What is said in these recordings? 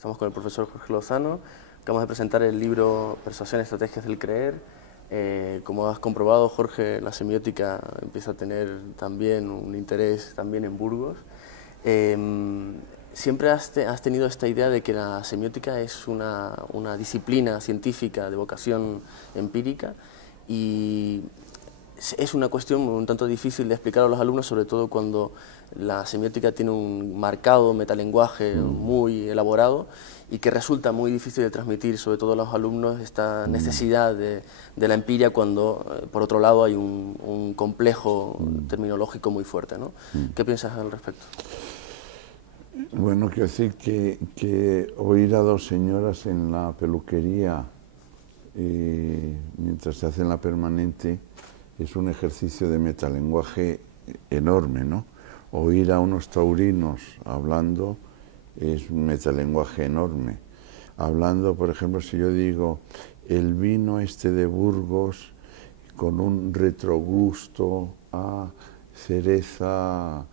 Estamos con el profesor Jorge Lozano. Acabamos de presentar el libro Persuasión, Estrategias del Creer. Como has comprobado, Jorge, la semiótica empieza a tener también un interés también en Burgos. Siempre has tenido esta idea de que la semiótica es una disciplina científica de vocación empírica y es una cuestión un tanto difícil de explicar a los alumnos, sobre todo cuando la semiótica tiene un marcado metalenguaje muy elaborado y que resulta muy difícil de transmitir, sobre todo a los alumnos, esta necesidad de la empiria cuando, por otro lado, hay un complejo terminológico muy fuerte, ¿no? ¿Qué piensas al respecto? Bueno, quiero decir que oír a dos señoras en la peluquería mientras se hace en la permanente es un ejercicio de metalenguaje enorme, ¿no? Oír a unos taurinos hablando es un metalenguaje enorme. Hablando, por ejemplo, si yo digo el vino este de Burgos con un retrogusto a cereza,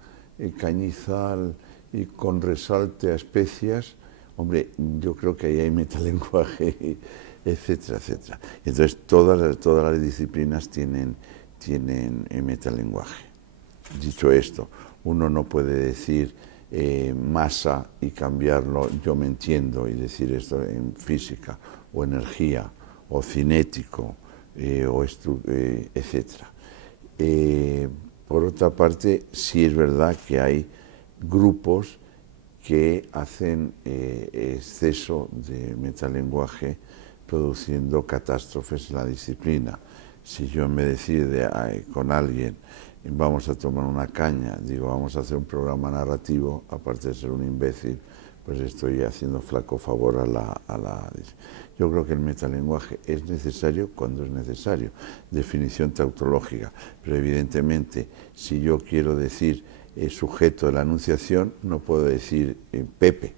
cañizal y con resalte a especias, hombre, yo creo que ahí hay metalenguaje, etcétera, etcétera. Entonces todas las disciplinas tienen metalenguaje. Dicho esto, uno no puede decir masa y cambiarlo, yo me entiendo, y decir esto en física, o energía, o cinético, etcétera. Por otra parte, sí es verdad que hay grupos que hacen exceso de metalenguaje produciendo catástrofes en la disciplina. Si yo en vez de decir con alguien vamos a tomar una caña, digo vamos a hacer un programa narrativo, aparte de ser un imbécil, pues estoy haciendo flaco favor a la... Yo creo que el metalenguaje es necesario cuando es necesario, definición tautológica, pero evidentemente si yo quiero decir sujeto de la enunciación, no puedo decir Pepe.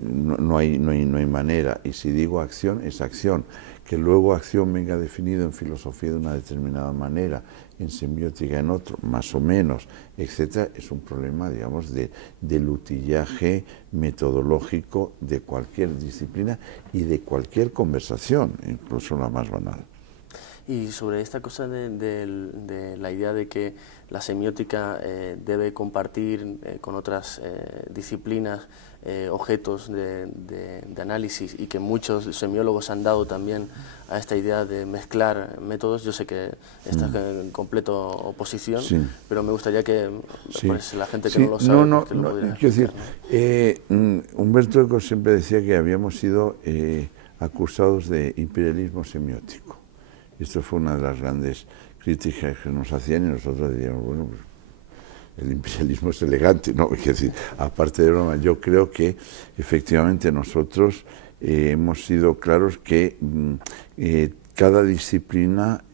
No hay manera, y si digo acción, es acción. Que luego acción venga definido en filosofía de una determinada manera, en semiótica en otro, más o menos, etcétera, es un problema, digamos, del utillaje metodológico de cualquier disciplina y de cualquier conversación, incluso la más banal. Y sobre esta cosa de la idea de que la semiótica debe compartir con otras disciplinas objetos de análisis y que muchos semiólogos han dado también a esta idea de mezclar métodos, yo sé que estás en completa oposición, sí, pero me gustaría que pues, la gente que no lo sabe... Quiero decir, Humberto Eco siempre decía que habíamos sido acusados de imperialismo semiótico. Esto fue una de las grandes críticas que nos hacían y nosotros decíamos, bueno, pues el imperialismo es elegante, ¿no? Es decir, aparte de broma, yo creo que efectivamente nosotros hemos sido claros que cada disciplina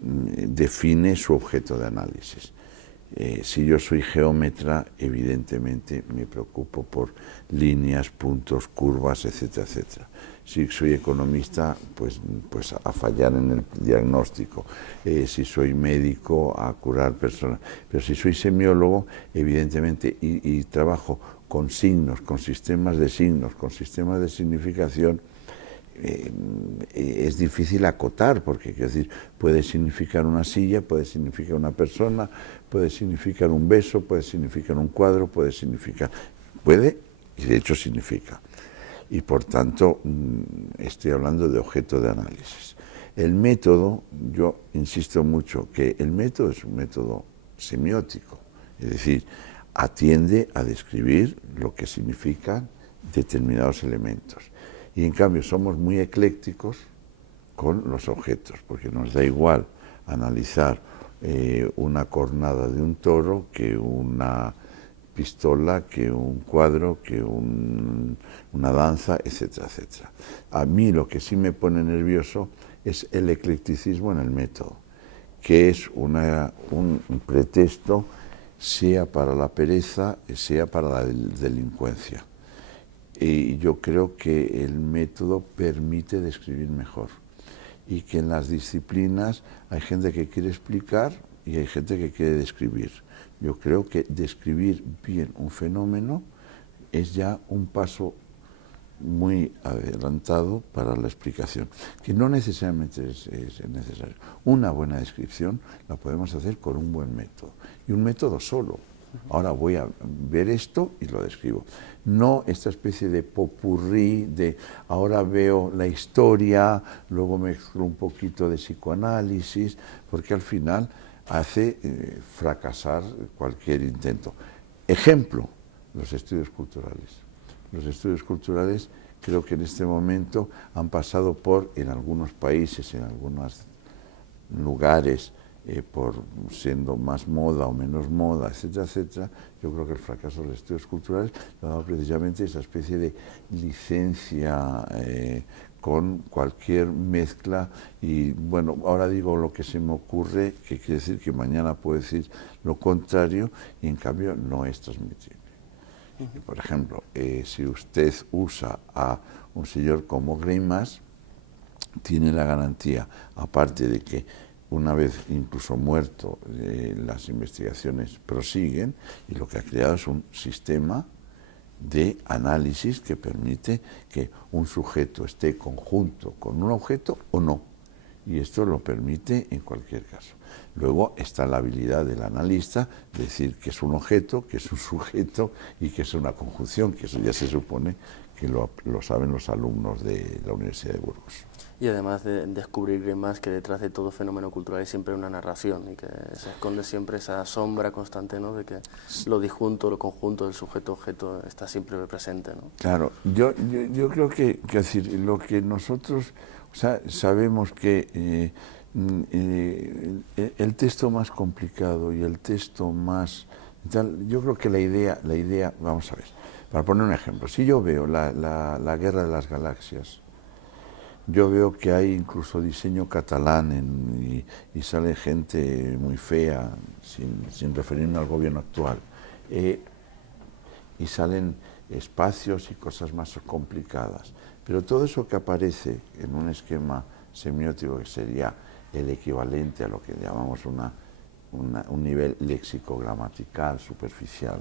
define su objeto de análisis. Si yo soy geómetra, evidentemente me preocupo por líneas, puntos, curvas, etcétera, etcétera. Si soy economista, pues a fallar en el diagnóstico. Si soy médico, a curar personas. Pero si soy semiólogo, evidentemente, y trabajo con signos, con sistemas de signos, con sistemas de significación, es difícil acotar, porque quiero decir, puede significar una silla, puede significar una persona, puede significar un beso, puede significar un cuadro, puede y de hecho significa. Y por tanto, estoy hablando de objeto de análisis. El método, yo insisto mucho que el método es un método semiótico, es decir, atiende a describir lo que significan determinados elementos. Y en cambio somos muy eclécticos con los objetos, porque nos da igual analizar una cornada de un toro que una pistola, que un cuadro, que una danza, etcétera, etcétera. A mí lo que sí me pone nervioso es el eclecticismo en el método, que es un pretexto sea para la pereza, sea para la delincuencia. Y yo creo que el método permite describir mejor y que en las disciplinas hay gente que quiere explicar y hay gente que quiere describir. Yo creo que describir bien un fenómeno es ya un paso muy adelantado para la explicación, que no necesariamente es necesario. Una buena descripción la podemos hacer con un buen método, y un método solo. Ahora voy a ver esto y lo describo. No esta especie de popurrí de ahora veo la historia, luego mezclo un poquito de psicoanálisis, porque al final hace fracasar cualquier intento. Ejemplo, los estudios culturales. Los estudios culturales creo que en este momento han pasado por, en algunos países, en algunos lugares, por siendo más moda o menos moda, etcétera, etcétera. Yo creo que el fracaso de los estudios culturales ha dado precisamente esa especie de licencia con cualquier mezcla, y bueno, ahora digo lo que se me ocurre, que quiere decir que mañana puedo decir lo contrario, y en cambio no es transmitible. Por ejemplo, si usted usa a un señor como Greimas, tiene la garantía, aparte de que una vez incluso muerto, las investigaciones prosiguen, y lo que ha creado es un sistema de análisis que permite que un sujeto esté conjunto con un objeto o no, y esto lo permite en cualquier caso. Luego está la habilidad del analista de decir que es un objeto, que es un sujeto y que es una conjunción, que eso ya se supone que lo saben los alumnos de la Universidad de Burgos. Y además de descubrir más que detrás de todo fenómeno cultural hay siempre una narración, y que se esconde siempre esa sombra constante, ¿no?, de que lo disjunto, lo conjunto del sujeto-objeto está siempre presente, ¿no? Claro, yo creo que decir, lo que nosotros, o sea, sabemos que el texto más complicado y el texto más tal, yo creo que la idea, vamos a ver, para poner un ejemplo, si yo veo la Guerra de las Galaxias, yo veo que hay incluso diseño catalán y sale gente muy fea, sin referirme al gobierno actual, y salen espacios y cosas más complicadas. Pero todo eso que aparece en un esquema semiótico, que sería el equivalente a lo que llamamos un nivel léxico-gramatical superficial,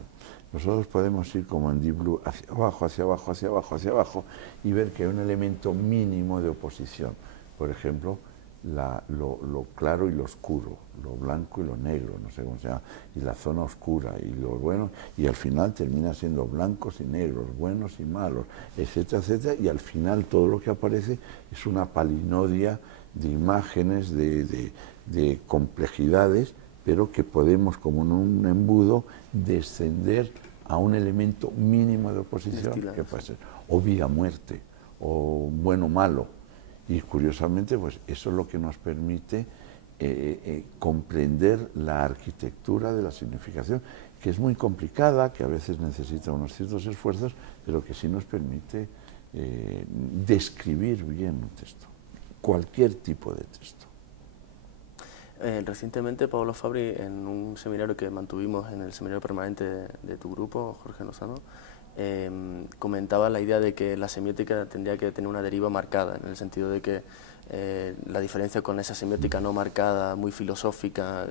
nosotros podemos ir como en Deep Blue hacia abajo, hacia abajo, hacia abajo, hacia abajo, y ver que hay un elemento mínimo de oposición. Por ejemplo, lo claro y lo oscuro, lo blanco y lo negro, no sé cómo se llama, y la zona oscura y lo bueno, y al final termina siendo blancos y negros, buenos y malos, etcétera, etcétera, y al final todo lo que aparece es una palinodia de imágenes, de complejidades, pero que podemos, como en un embudo, descender a un elemento mínimo de oposición, que puede ser o vida-muerte, o bueno-malo. Y curiosamente, pues eso es lo que nos permite comprender la arquitectura de la significación, que es muy complicada, que a veces necesita unos ciertos esfuerzos, pero que sí nos permite describir bien un texto, cualquier tipo de texto. Recientemente Pablo Fabri, en un seminario que mantuvimos en el seminario permanente de tu grupo, Jorge Lozano, comentaba la idea de que la semiótica tendría que tener una deriva marcada, en el sentido de que la diferencia con esa semiótica no marcada, muy filosófica,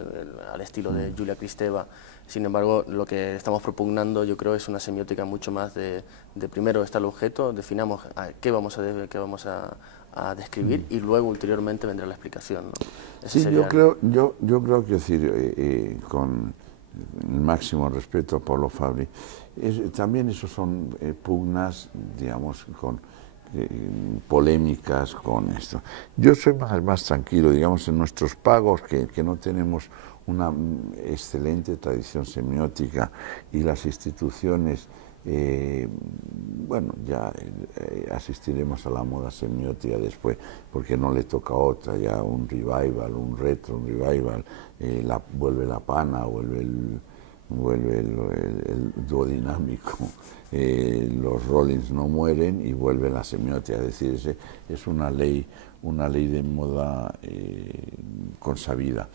al estilo de Julia Kristeva. Sin embargo, lo que estamos propugnando, yo creo, es una semiótica mucho más de primero está el objeto, definamos qué vamos a describir, y luego ulteriormente vendrá la explicación, ¿no? Sí, yo creo que decir, con el máximo respeto a Pablo Fabri, también esos son pugnas, digamos, con polémicas con esto. Yo soy más tranquilo, digamos, en nuestros pagos, que no tenemos una excelente tradición semiótica, y las instituciones, bueno, ya asistiremos a la moda semiótica después, porque no le toca otra, ya un revival, un revival, vuelve la pana, vuelve el duodinámico, los Rollins no mueren y vuelve la semiótica. Es decir, es una ley de moda consabida.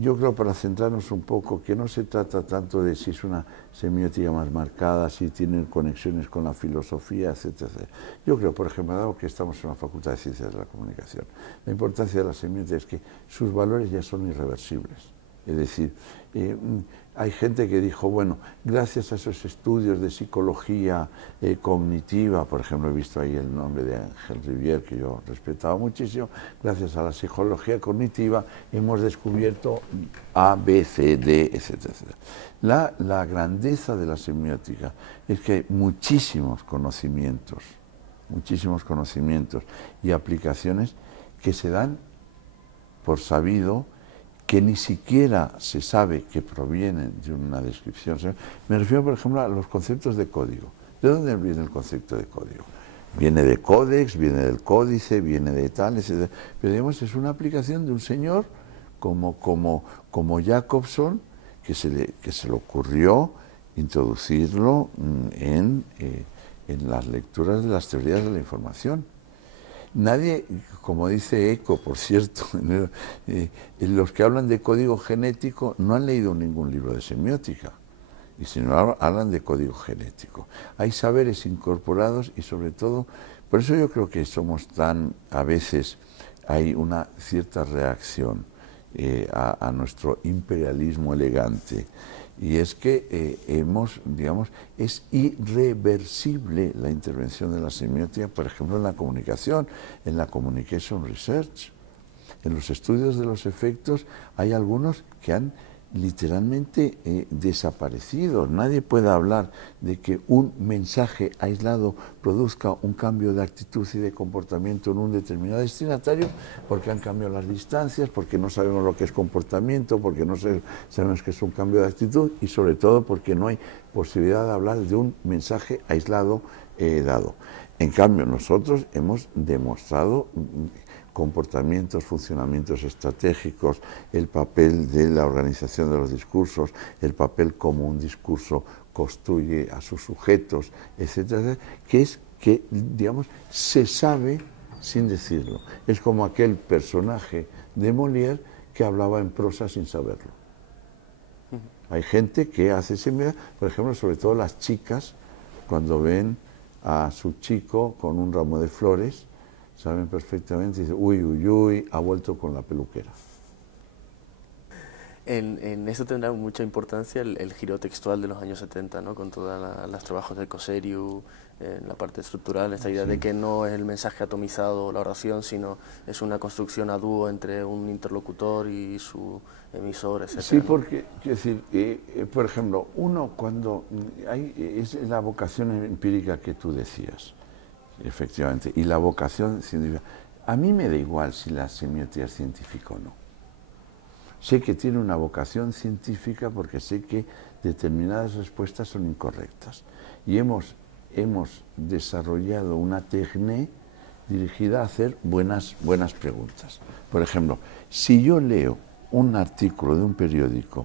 Yo creo, para centrarnos un poco, que no se trata tanto de si es una semiótica más marcada, si tienen conexiones con la filosofía, etcétera, etcétera. Yo creo, por ejemplo, dado que estamos en la Facultad de Ciencias de la Comunicación, la importancia de la semiótica es que sus valores ya son irreversibles. Es decir, hay gente que dijo, bueno, gracias a esos estudios de psicología cognitiva, por ejemplo, he visto ahí el nombre de Ángel Rivière, que yo respetaba muchísimo, gracias a la psicología cognitiva hemos descubierto A, B, C, D, etcétera, etcétera. La grandeza de la semiótica es que hay muchísimos conocimientos y aplicaciones que se dan por sabido, que ni siquiera se sabe que provienen de una descripción. Me refiero, por ejemplo, a los conceptos de código. ¿De dónde viene el concepto de código? Viene de códex, viene del códice, viene de tal, etc. Pero digamos, es una aplicación de un señor como Jacobson, que se le ocurrió introducirlo en las lecturas de las teorías de la información. Nadie, como dice Eco, por cierto, los que hablan de código genético no han leído ningún libro de semiótica, y si no hablan de código genético. Hay saberes incorporados y sobre todo, por eso yo creo que somos a veces hay una cierta reacción a nuestro imperialismo elegante. Y es que digamos, es irreversible la intervención de la semiótica, por ejemplo, en la comunicación, en la communication research. En los estudios de los efectos hay algunos que han literalmente desaparecido. Nadie puede hablar de que un mensaje aislado produzca un cambio de actitud y de comportamiento en un determinado destinatario, porque han cambiado las distancias, porque no sabemos lo que es comportamiento, porque no sabemos que es un cambio de actitud y sobre todo porque no hay posibilidad de hablar de un mensaje aislado dado. En cambio, nosotros hemos demostrado comportamientos, funcionamientos estratégicos, el papel de la organización de los discursos, el papel como un discurso construye a sus sujetos, etcétera, que digamos, se sabe sin decirlo. Es como aquel personaje de Molière que hablaba en prosa sin saberlo. Hay gente que hace similar, por ejemplo, sobre todo las chicas, cuando ven a su chico con un ramo de flores, saben perfectamente, dicen, uy, uy, uy, ha vuelto con la peluquera. En eso tendrá mucha importancia el giro textual de los años 70, ¿no? Con todos los trabajos de Coseriu, en la parte estructural, esta idea de que no es el mensaje atomizado, la oración, sino es una construcción a dúo entre un interlocutor y su emisor, etc. Sí, porque, quiero decir, por ejemplo, uno cuando es la vocación empírica que tú decías, efectivamente, y la vocación científica. A mí me da igual si la semiótica es científica o no. Sé que tiene una vocación científica porque sé que determinadas respuestas son incorrectas. Y hemos desarrollado una técnica dirigida a hacer buenas preguntas. Por ejemplo, si yo leo un artículo de un periódico,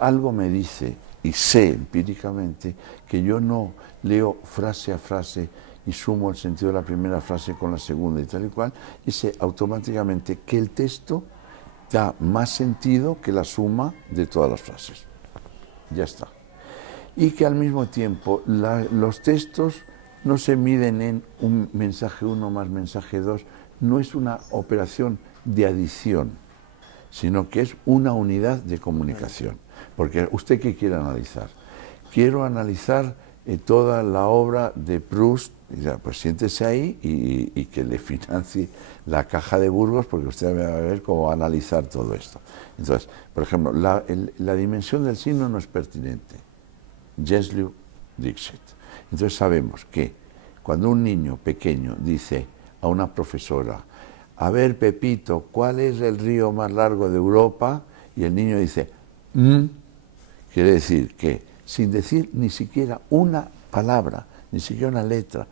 algo me dice, y sé empíricamente, que yo no leo frase a frase y sumo el sentido de la primera frase con la segunda y tal y cual, y sé automáticamente que el texto da más sentido que la suma de todas las frases. Ya está. Y que al mismo tiempo los textos no se miden en un mensaje 1 más mensaje 2, no es una operación de adición, sino que es una unidad de comunicación. Porque ¿usted qué quiere analizar? Quiero analizar toda la obra de Proust, pues siéntese ahí y que le financie la Caja de Burgos, porque usted va a ver cómo va a analizar todo esto. Entonces, por ejemplo, la dimensión del signo no es pertinente. Jesliu Dixit. Entonces sabemos que cuando un niño pequeño dice a una profesora, a ver, Pepito, ¿cuál es el río más largo de Europa? Y el niño dice, quiere decir que sin decir ni siquiera una palabra, ni siquiera una letra,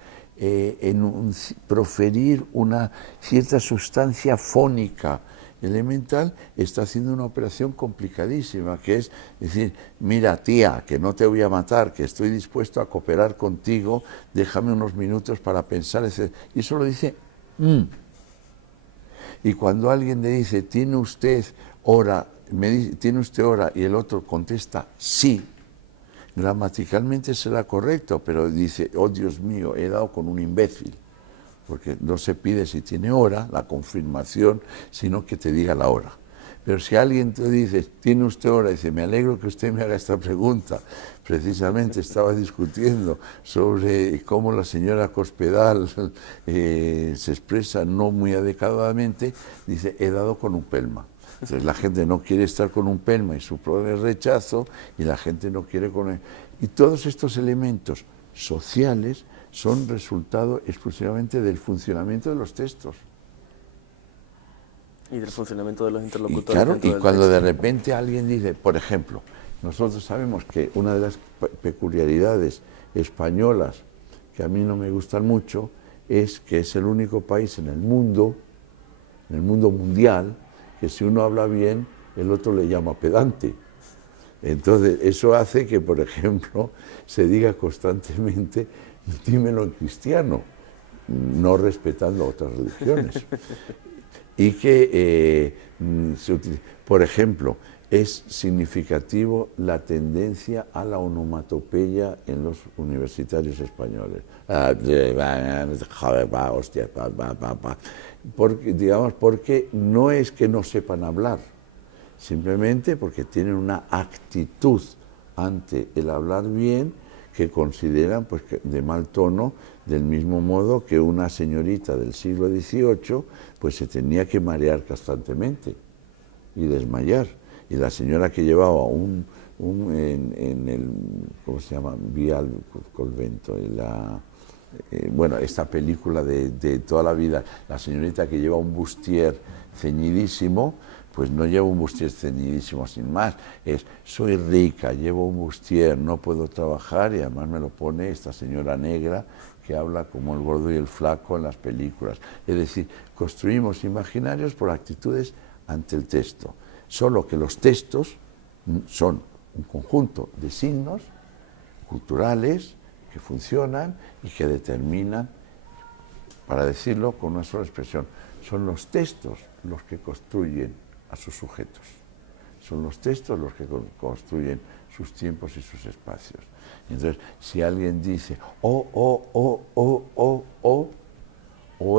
proferir una cierta sustancia fónica elemental, está haciendo una operación complicadísima, que es decir, mira tía, que no te voy a matar, que estoy dispuesto a cooperar contigo, déjame unos minutos para pensar, etc. Y eso lo dice, Y cuando alguien le dice, ¿tiene usted hora? ¿Tiene usted hora? Y el otro contesta, sí. Gramaticalmente será correcto, pero dice, oh Dios mío, he dado con un imbécil. Porque no se pide si tiene hora, la confirmación, sino que te diga la hora. Pero si alguien te dice, tiene usted hora, dice, me alegro que usted me haga esta pregunta. Precisamente estaba discutiendo sobre cómo la señora Cospedal se expresa no muy adecuadamente. Dice, he dado con un pelma. Entonces la gente no quiere estar con un pelma y su problema es rechazo, y la gente no quiere con él. Y todos estos elementos sociales son resultado exclusivamente del funcionamiento de los textos. Y del funcionamiento de los interlocutores. Y claro, y cuando texto. de repente alguien dice, por ejemplo, nosotros sabemos que una de las peculiaridades españolas que a mí no me gustan mucho es que es el único país en el mundo mundial, que si uno habla bien, el otro le llama pedante. Entonces, eso hace que, por ejemplo, se diga constantemente, dímelo en cristiano, no respetando otras religiones. Y que, por ejemplo, es significativo la tendencia a la onomatopeya en los universitarios españoles. Porque, digamos, porque no es que no sepan hablar, simplemente porque tienen una actitud ante el hablar bien que consideran pues, de mal tono, del mismo modo que una señorita del siglo XVIII pues, se tenía que marear constantemente y desmayar. Y la señora que llevaba en el, ¿cómo se llama? Vía al Convento, bueno, esta película de toda la vida, la señorita que lleva un bustier ceñidísimo, pues no llevo un bustier ceñidísimo sin más, es soy rica, llevo un bustier, no puedo trabajar, y además me lo pone esta señora negra que habla como el gordo y el flaco en las películas. Es decir, construimos imaginarios por actitudes ante el texto, solo que los textos son un conjunto de signos culturales que funcionan y que determinan, para decirlo con una sola expresión, son los textos los que construyen a sus sujetos. Son los textos los que construyen sus tiempos y sus espacios. Entonces, si alguien dice, o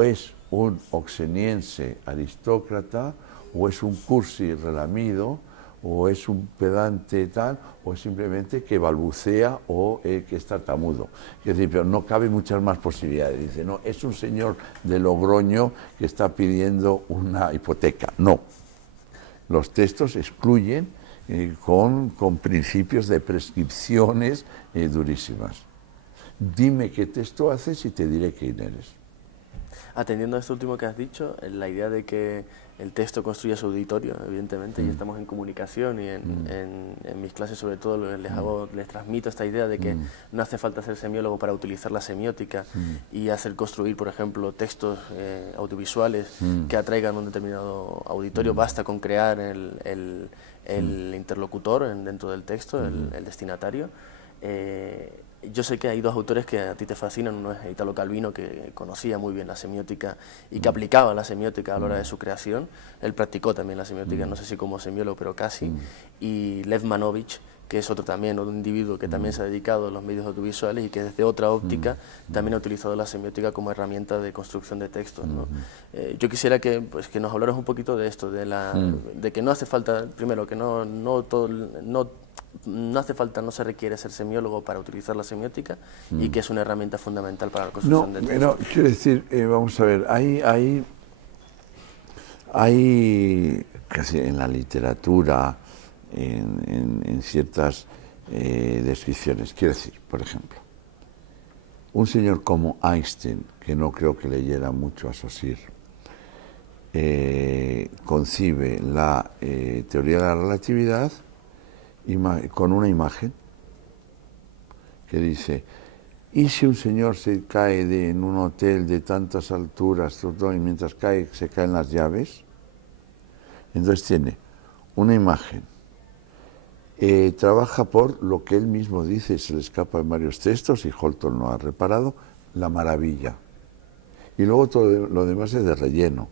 es un oxeniense aristócrata, o es un cursi relamido, o es un pedante tal, o es simplemente que balbucea o que es tartamudo. Es decir, pero no cabe muchas más posibilidades. Dice, no, es un señor de Logroño que está pidiendo una hipoteca. No. Los textos excluyen con principios de prescripciones durísimas. Dime qué texto haces y te diré quién eres. Atendiendo a esto último que has dicho, la idea de que el texto construye su auditorio, evidentemente, y estamos en comunicación, y en mis clases sobre todo les transmito esta idea de que no hace falta ser semiólogo para utilizar la semiótica y hacer construir, por ejemplo, textos audiovisuales que atraigan un determinado auditorio. Basta con crear el interlocutor dentro del texto, el destinatario. Yo sé que hay dos autores que a ti te fascinan. Uno es Italo Calvino, que conocía muy bien la semiótica y que aplicaba la semiótica a la hora de su creación. Él practicó también la semiótica, no sé si como semiólogo, pero casi. Y Lev Manovich, que es otro también, un individuo que también se ha dedicado a los medios audiovisuales y que desde otra óptica también ha utilizado la semiótica como herramienta de construcción de textos, ¿no? Yo quisiera que nos hablaras un poquito de esto, de que no hace falta, primero, que no hace falta, no se requiere ser semiólogo para utilizar la semiótica y que es una herramienta fundamental para la construcción del texto. No, quiero decir, vamos a ver, hay casi en la literatura, en ciertas descripciones, quiero decir, por ejemplo, un señor como Einstein, que no creo que leyera mucho a Saussure, concibe la teoría de la relatividad con una imagen que dice, ¿y si un señor se cae en un hotel de tantas alturas y mientras cae se caen las llaves? Entonces tiene una imagen, trabaja por lo que él mismo dice, se le escapa en varios textos y Holton lo ha reparado, la maravilla. Y luego todo lo demás es de relleno.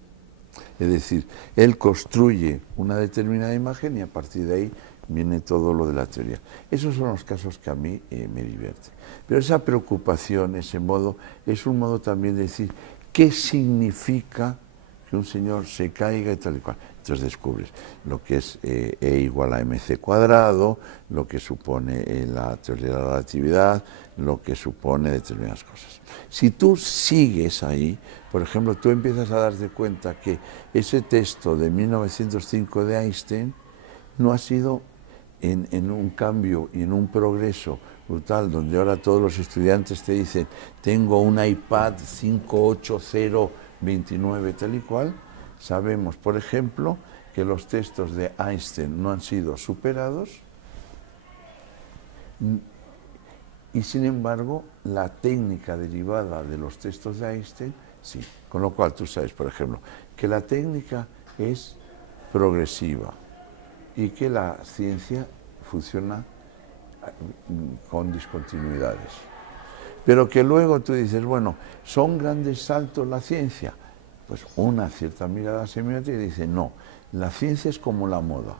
Es decir, él construye una determinada imagen y a partir de ahí viene todo lo de la teoría. Esos son los casos que a mí me divierten. Pero esa preocupación, ese modo, es un modo también de decir qué significa que un señor se caiga y tal y cual. entonces descubres lo que es E igual a mc cuadrado, lo que supone la teoría de la relatividad, lo que supone determinadas cosas. Si tú sigues ahí, por ejemplo, tú empiezas a darte cuenta que ese texto de 1905 de Einstein no ha sido en un cambio y en un progreso brutal, donde ahora todos los estudiantes te dicen, tengo un iPad 58029 tal y cual. Sabemos, por ejemplo, que los textos de Einstein no han sido superados y, sin embargo, la técnica derivada de los textos de Einstein, sí. Con lo cual tú sabes, por ejemplo, que la técnica es progresiva y que la ciencia funciona con discontinuidades. Pero que luego tú dices, bueno, ¿son grandes saltos la ciencia? Pues una cierta mirada semiótica dice, no, la ciencia es como la moda,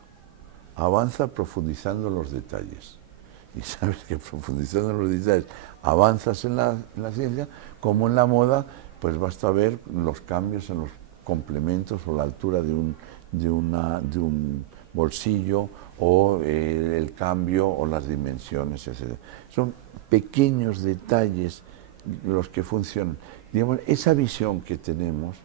avanza profundizando los detalles. Y sabes que profundizando los detalles avanzas en la ciencia, como en la moda, pues basta ver los cambios en los complementos o la altura de un bolsillo o el cambio o las dimensiones, etc. Son pequeños detalles los que funcionan. Digamos, esa visión que tenemos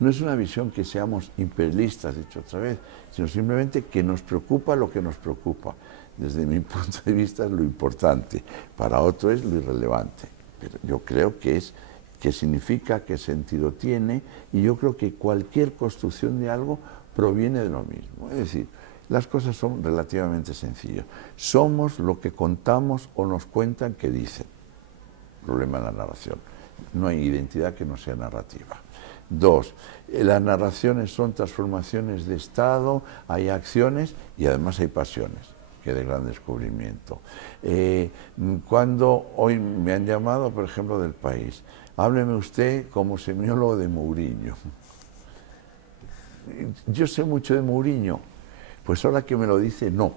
no es una visión que seamos imperialistas, dicho otra vez, sino simplemente que nos preocupa lo que nos preocupa. Desde mi punto de vista es lo importante, para otro es lo irrelevante. Pero yo creo que es qué significa, qué sentido tiene, y yo creo que cualquier construcción de algo proviene de lo mismo. Es decir, las cosas son relativamente sencillas. Somos lo que contamos o nos cuentan que dicen. Problema de la narración. No hay identidad que no sea narrativa. 2, las narraciones son transformaciones de estado, hay acciones y además hay pasiones, que de gran descubrimiento. Cuando hoy me han llamado, por ejemplo, del País, hábleme usted como semiólogo de Mourinho. Yo sé mucho de Mourinho, pues ahora que me lo dice, no.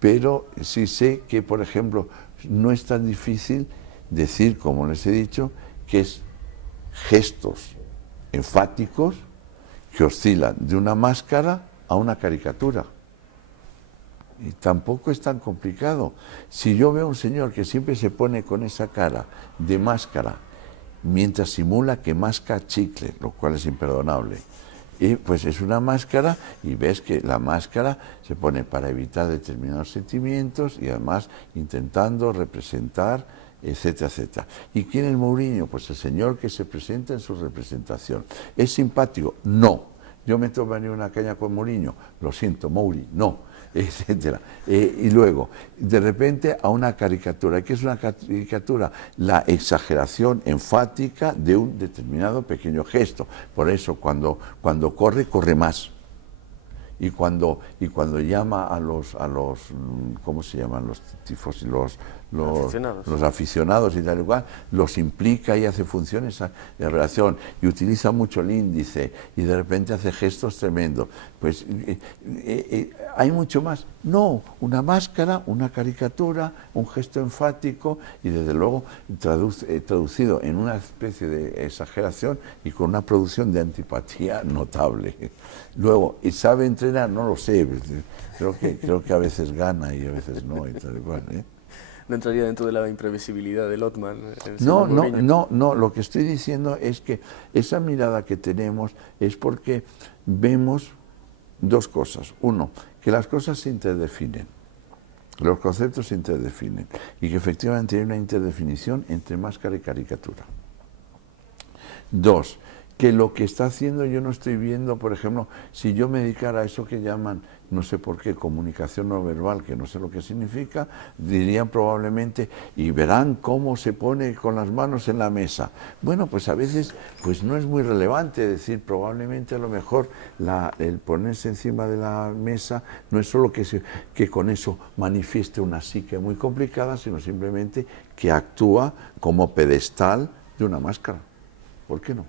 Pero sí sé que, por ejemplo, no es tan difícil decir, como les he dicho, que es gestos enfáticos que oscilan de una máscara a una caricatura. Y tampoco es tan complicado. Si yo veo a un señor que siempre se pone con esa cara de máscara, mientras simula que masca chicle, lo cual es imperdonable, y pues es una máscara y ves que la máscara se pone para evitar determinados sentimientos y además intentando representar, etcétera, etcétera. ¿Y quién es Mourinho? Pues el señor que se presenta en su representación. ¿Es simpático? No. Yo me tomaría una caña con Mourinho, lo siento, Mouri, no, etcétera. Y luego, de repente, a una caricatura. ¿Qué es una caricatura? La exageración enfática de un determinado pequeño gesto. Por eso, cuando corre, corre más. Y cuando llama a los ¿cómo se llaman? Los tifos y los aficionados y tal y cual, los implica y hace funciones de relación y utiliza mucho el índice y de repente hace gestos tremendos. Pues ¿hay mucho más? No, una máscara, una caricatura, un gesto enfático y desde luego traducido en una especie de exageración y con una producción de antipatía notable. Luego, ¿y sabe entrenar? No lo sé, creo que a veces gana y a veces no y tal y cual, ¿eh? ¿No entraría dentro de la imprevisibilidad de Lotman? No, lo que estoy diciendo es que esa mirada que tenemos es porque vemos dos cosas. Uno, que las cosas se interdefinen, los conceptos se interdefinen y que efectivamente hay una interdefinición entre máscara y caricatura. Dos, que lo que está haciendo yo no estoy viendo, por ejemplo, si yo me dedicara a eso que llaman, no sé por qué, comunicación no verbal, que no sé lo que significa, dirían probablemente, y verán cómo se pone con las manos en la mesa. Bueno, pues a veces pues no es muy relevante decir, probablemente a lo mejor el ponerse encima de la mesa no es solo que con eso manifieste una psique muy complicada, sino simplemente que actúa como pedestal de una máscara. ¿Por qué no?